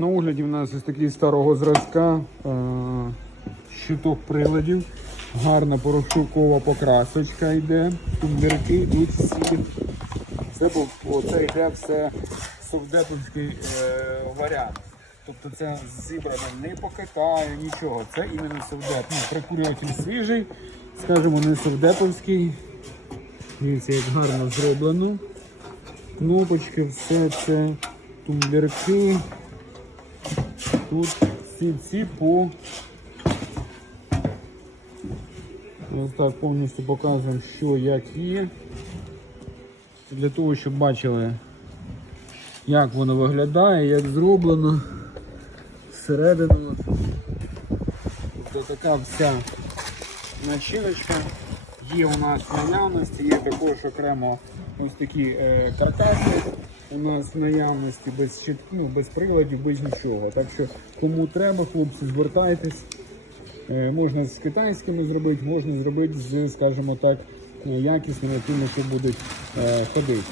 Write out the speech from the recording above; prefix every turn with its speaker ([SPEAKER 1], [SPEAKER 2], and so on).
[SPEAKER 1] На огляді в нас ось такий старого зразка е, щиток приладів. Гарна порошокова покрасочка йде. Тумблерки йдуть всі. Це оце йде все совдеповський е, варіант. Тобто це зібрано не по нічого. Це іменно совдеп. Ну, прикурюватель свіжий, скажімо, не совдеповський. Дивіться, як гарно зроблено. Кнопочки, все це тумблерки. Тут всі ці по. Ось так повністю показуємо, що як є. Для того, щоб бачили, як воно виглядає, як зроблено всередину. Тобто така вся начиночка. Є у нас наявності, є також окремо ось такі е, каркаси у нас наявності, без щит, ну, без приладів, без нічого. Так що кому треба, хлопці, звертайтесь. Е, можна з китайськими зробити, можна зробити з, скажімо так, е, якісними, тими, що будуть е, ходити.